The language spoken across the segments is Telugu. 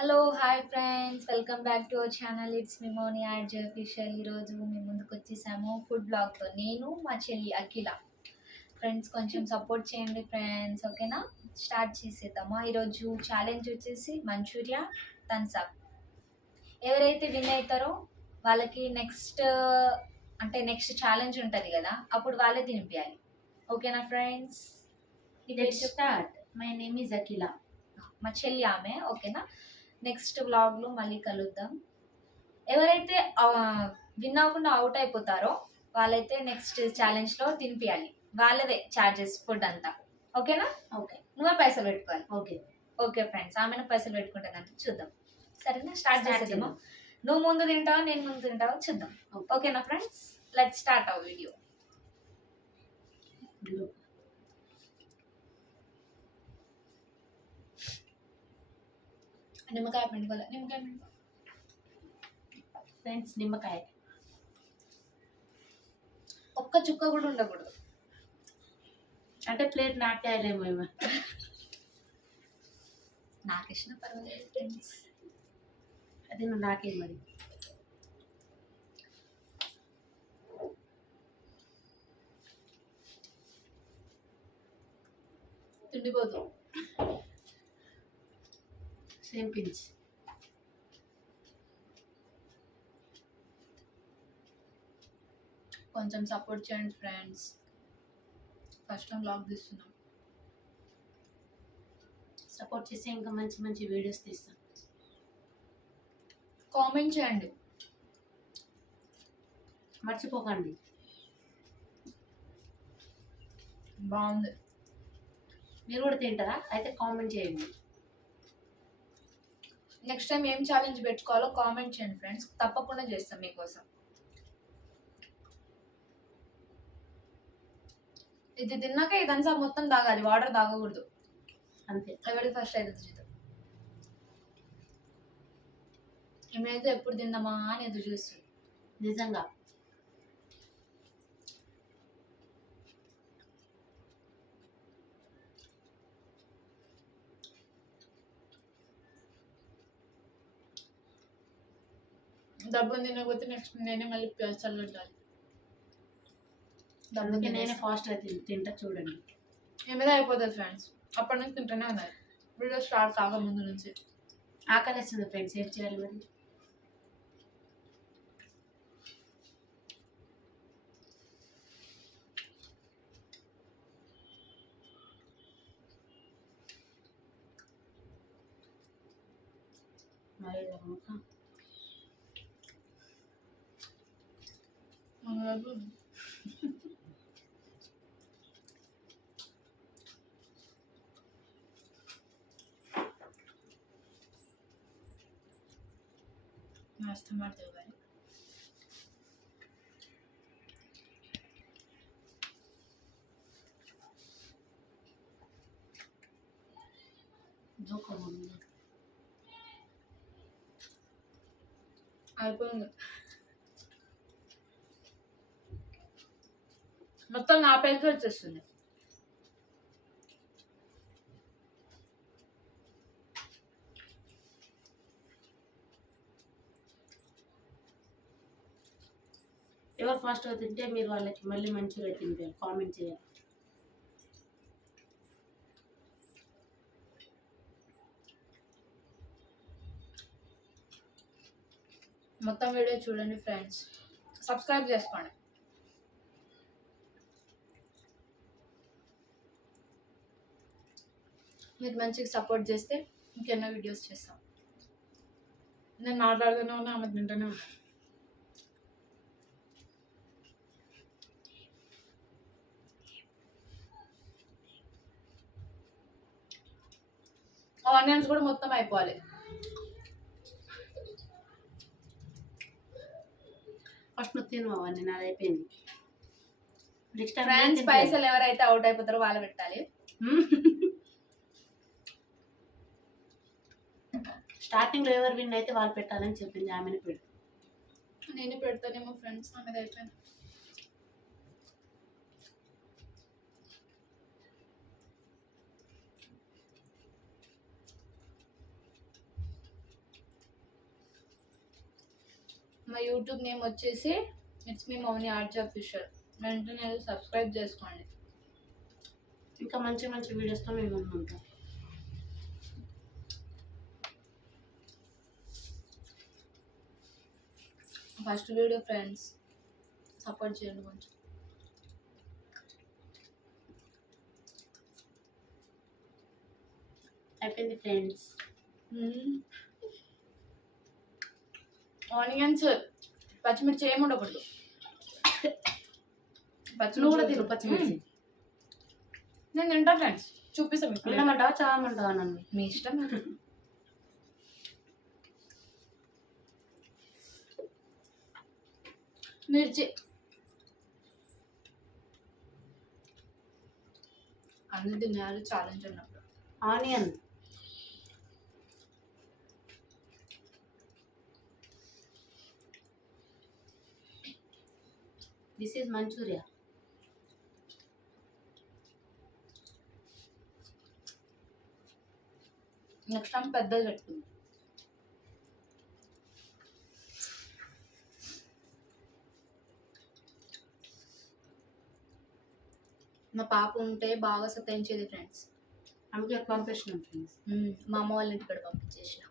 Hello hi friends, welcome back to our channel. It's me Moni add official. ఈరోజు మీ ముందుకు వచ్చేసాము ఫుడ్ బ్లాగ్తో. నేను మా చెల్లి అఖిల. ఫ్రెండ్స్ కొంచెం సపోర్ట్ చేయండి ఫ్రెండ్స్, ఓకేనా? స్టార్ట్ చేసేద్దామా? ఈరోజు ఛాలెంజ్ వచ్చేసి మంచూరియా థమ్స్అప్. ఎవరైతే విన్ అవుతారో వాళ్ళకి నెక్స్ట్ ఛాలెంజ్ ఉంటుంది కదా, అప్పుడు వాళ్ళే తినిపించాలి. ఓకేనా friends? Let's start. My name is Akila. మా చెల్లి ఆమె, ఓకేనా? నెక్స్ట్ వ్లాగ్లో మళ్ళీ కలుద్దాం. ఎవరైతే విన్ అవ్వకుండా అవుట్ అయిపోతారో వాళ్ళైతే నెక్స్ట్ ఛాలెంజ్లో తినిపియాలి. వాళ్ళదే ఛార్జెస్, ఫుడ్ అంతా. ఓకేనా? ఓకే, నువ్వే పైసలు పెట్టుకోవాలి. ఓకే, ఓకే ఫ్రెండ్స్, ఆమెను పైసలు పెట్టుకుంటుందంటే చూద్దాం. సరేనా? స్టార్ట్ Start చేసేద్దామా? చేద్దాం. నువ్వు ముందు తింటావా, నేను ముందు తింటావా చూద్దాం. Okay. ఓకేనా friends? Let's start our video. Blue. నిమ్మకాయ పిండుకోవాలి, నిమ్మకాయ పిండుకో. Friends, నిమ్మకాయ. ఒక్క చుక్క కూడా ఉండకూడదు. అంటే ప్లేట్ నాకేయాలేమో ఏమో. నాకు ఇష్టం, పర్వాలేదు ఫ్రెండ్స్. అది నువ్వు నాకే మరి. తిండిపోదు. Same pinch. కొంచెం సపోర్ట్ చేయండి ఫ్రెండ్స్. ఫస్ట్ టైం బ్లాగ్ తీస్తున్నాం. సపోర్ట్ చేస్తే ఇంకా మంచి మంచి వీడియోస్ తీస్తాం. కామెంట్ చేయండి. మర్చిపోకండి. బాగుంది. మీరు కూడా తింటారా? అయితే కామెంట్ చేయండి. నెక్స్ట్ టైం ఏం ఛాలెంజ్ పెట్టుకోవాలో కామెంట్ చేయండి ఫ్రెండ్స్, తప్పకుండా చేస్తాం మీకోసం. ఇది తిన్నాక ఇదంతా మొత్తం తాగాలి, వాటర్ తాగకూడదు. అంతే. ఎవరికి ఫస్ట్ అయితే చూద్దాం. ఏమైతే ఎప్పుడు తిందామా అని ఎదురు చూస్తుంది. నిజంగా. డబ్బులు తినకపోతే నెక్స్ట్ నేనే మళ్ళీ చల్లగొట్టాలి. అందుకే నేనే ఫాస్ట్గా తింటా చూడండి. ఏమైనా అయిపోతుంది ఫ్రెండ్స్. అప్పటి నుంచి తింటూనే ఉన్నాయి, వీడియో స్టార్ట్ కాక ముందు నుంచి. ఆకలిస్తుంది ఫ్రెండ్స్, ఏం చేయాలి మరి? మరి मस्त ಮಾಡ್ತೇವೆ ಬಾರಿ. అయిపోయింది మొత్తం. నా పేరుకి వచ్చేస్తుంది. ఎవరు ఫాస్ట్గా తింటే మీరు వాళ్ళకి మళ్ళీ మంచిగా తింటారు. కామెంట్ చేయాలి. మొత్తం వీడియో చూడండి ఫ్రెండ్స్, సబ్స్క్రైబ్ చేసుకోండి. మీరు మంచిగా సపోర్ట్ చేస్తే ఇంకెన్నో వీడియోస్ చేస్తాం. నేను మాట్లాడుతూనే ఉన్నా, ఆమె తింటూనే ఉన్నా. ఆనియన్స్ కూడా మొత్తం అయిపోవాలి. ఫస్ట్ నువ్వు తిను అవన్నీ, నాది అయిపోయింది. నెక్స్ట్ ఫ్రెండ్స్, పైసలు ఎవరైతే అవుట్ అయిపోతారో వాళ్ళు పెట్టాలి. స్టార్టింగ్ లో ఎవరు విన్ అయితే వాళ్ళు పెట్టాలని చెప్పింది, ఆమెను పెట్టు. నేను పెడతానేమో ఫ్రెండ్స్, ఆమెది అయిపోయింది. మా యూట్యూబ్ నేమ్ వచ్చేసి it's me Mouni arts official. వెంటనే సబ్స్క్రైబ్ చేసుకోండి. ఇంకా మంచి మంచి వీడియోస్తో మేము ముందుంటాం. ఫస్ట్ వీడియో ఫ్రెండ్స్, సపోర్ట్ చేయండి కొంచెం. అయిపోయింది ఫ్రెండ్స్. ఆనియన్స్, పచ్చిమిర్చి ఏమి ఉండకూడదు. నువ్వు కూడా తిను పచ్చిమిర్చి. నేను తింటా ఫ్రెండ్స్, చూపిస్తాను మీకు. తినమంటావా చావమంటావా నన్ను? మీ ఇష్టం. మిర్చి అన్ని తినాలి ఛాలెంజ్ ఉన్నప్పుడు. Onion, this is Manchuria. Next time పెద్దది పెట్టుకుంది. మా పాప ఉంటే బాగా సతాయించేది ఫ్రెండ్స్. అందుకే పంపించినాం ఫ్రెండ్స్. మా అమ్మ వాళ్ళ ఇంటికాడ పంపించేసిన,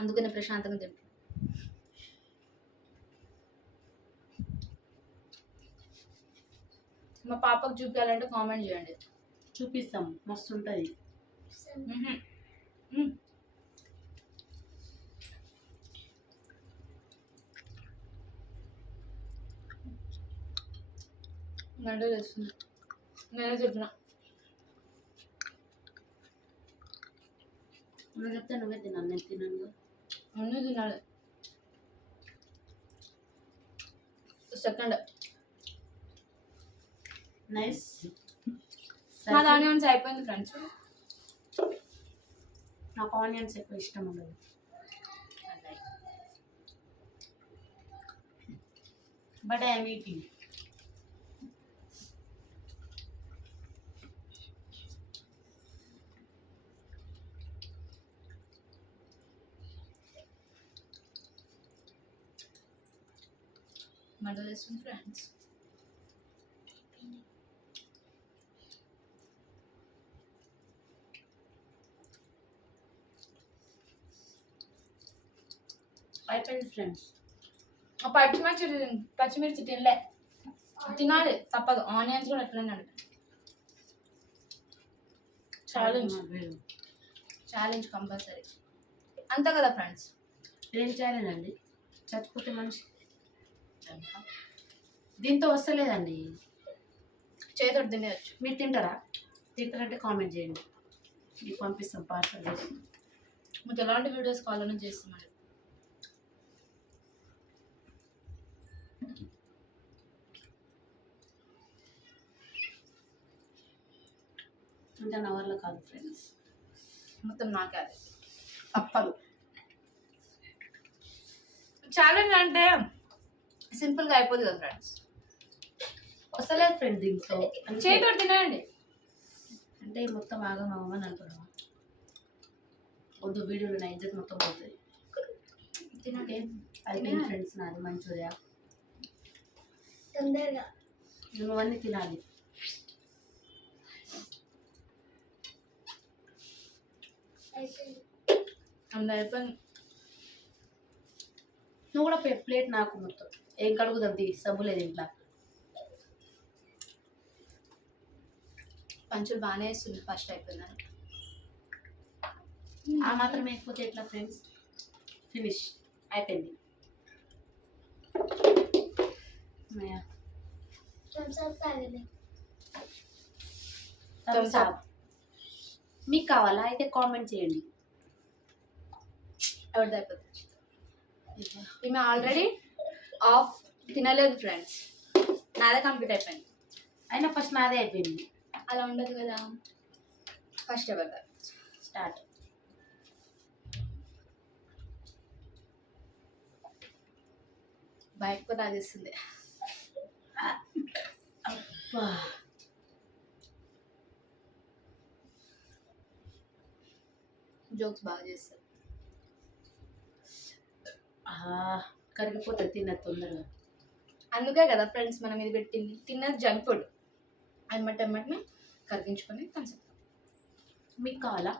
అందుకనే ప్రశాంతంగా తింటాను. మా పాపకు చూపించాలంటే కామెంట్ చేయండి, చూపిస్తాం. మస్తు ఉంటుంది. గంట చేస్తుంది. నేనే చెప్పిన, నువ్వు చెప్తే నువ్వే తిన్నాను, నేను తిన్నాను. అన్నీ తినాలి. Second nice. మాది ఆనియన్స్ అయిపోయింది ఫ్రెండ్స్. నాకు ఆనియన్స్ ఎక్కువ ఇష్టం ఉండదు. But I'm eating. మంట చేస్తుంది ఫ్రెండ్స్. అయిపోయింది ఫ్రెండ్స్. పచ్చిమిర్చి తినలే, తినాలి తప్పదు. ఆనియన్స్ కూడా ఎట్లనే ఛాలెంజ్ కంపల్సరీ. అంతే కదా ఫ్రెండ్స్. ఏం ఛాలెంజ్? చచ్చిపోతే మనిషి దీంతో వస్తలేదండి. చేతోటి తినేయచ్చు. మీరు తింటారా? తింటారంటే కామెంట్ చేయండి, మీకు పంపిస్తాం పార్సల్ చేసి. మీకు ఎలాంటి వీడియోస్ కావాలని చేస్తున్నాను. ఇంకా నా వల్ల కాదు ఫ్రెండ్స్, మొత్తం నాకే అది తప్పదు. ఛాలెంజ్ అంటే సింపుల్గా అయిపోతుంది కదా ఫ్రెండ్స్. వస్తలేదు ఫ్రెండ్ దీంట్లో. చేతోటి తినేయండి అంటే మొత్తం ఆగమని అనుకున్నావా? వద్దు, వీడియోలో నా ఇజ్జత్ మొత్తం పోతుంది. తినండి. అయిపోయింది ఫ్రెండ్స్ నాది మంచూరియా. తొందరగా నువ్వు అన్నీ తినాలి. అయిపోయింది. నువ్వు కూడా ప్లేట్ నాకు మొత్తం ఏం కడుగుతుంది, సబ్బు లేదు ఇంట్లో. పంచులు బాగానే వేస్తుంది ఫస్ట్ అయిపోయిందని. ఆ మాత్రం వేయకపోతే ఎట్లా ఫ్రెండ్స్? ఫినిష్ అయిపోయింది. మీకు కావాలా? అయితే కామెంట్ చేయండి. ఎవరిది అయిపోతుంది? ఈమె ఆల్రెడీ ఆఫ్ తినలేదు ఫ్రెండ్స్, నాదే కంప్లీట్ అయిపోయింది. అయినా ఫస్ట్ నాదే అయిపోయింది. అలా ఉండదు కదా. ఫస్ట్ ఎవరిదా? స్టార్ట్. బయటకు తాగేస్తుంది. జోక్స్ బాగా చేస్తారు. కరిగిపోతుంది తిన్న తొందరగా. అందుకే కదా ఫ్రెండ్స్ మనం ఇది పెట్టింది. తిన్నది జంక్ ఫుడ్, ఎమ్మటెమ్మటిని కరిగించుకొని కన్సెప్ట్. మీకు కావాలా?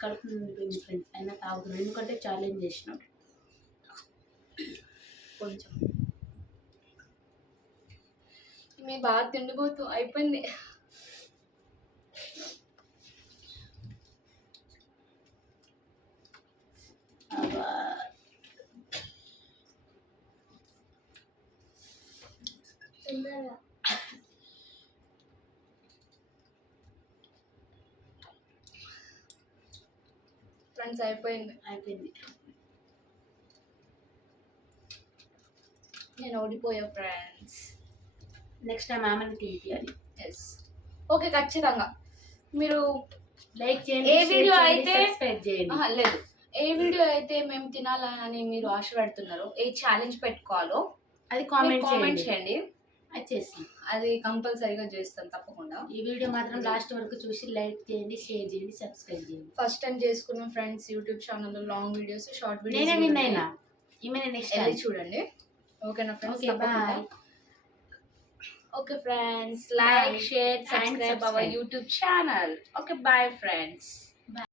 కడుపు నిండిపోయింది ఫ్రెండ్స్, అయినా తాగుతున్నాం ఎందుకంటే ఛాలెంజ్ చేసినాం. కొంచెం మీ బాగా తిండిపోతూ అయిపోయింది. అబ్బా. ఫ్రెండ్స్ అయిపోయింది. నేను ఓడిపోయా ఫ్రెండ్స్. నెక్స్ట్ టైం ఆమెను తినిపియాలి. ఎస్, ఓకే ఖచ్చితంగా. మీరు లైక్ చేయండి, ఏ వీడియో అయితే సబ్స్క్రైబ్ చేయండి. లేదు, ఏ వీడియో అయితే మేము తినాలని మీరు ఆశపడుతున్నారో, ఏ ఛాలెంజ్ పెట్టుకోవాలో అది కామెంట్ కామెంట్ చేయండి. అది చేస్తాం. అది కంపల్సరీగా చేస్తాం తప్పకుండా. ఈ వీడియో మాత్రం లాస్ట్ వరకు చూసి లైక్ చేయండి, షేర్ చేయండి, సబ్స్క్రైబ్ చేయండి. ఫస్ట్ టైం చేసుకున్న ఫ్రెండ్స్ యూట్యూబ్ ఛానల్లో లాంగ్ వీడియోస్, షార్ట్ నేనే వీడియోస్ విన్ అయినా. ఈమెనే నెక్స్ట్ వెళ్ళి చూడండి. ఓకేనా friends? Okay bye. Okay friends, like, share, And subscribe subscribe. Our YouTube channel. Okay bye friends.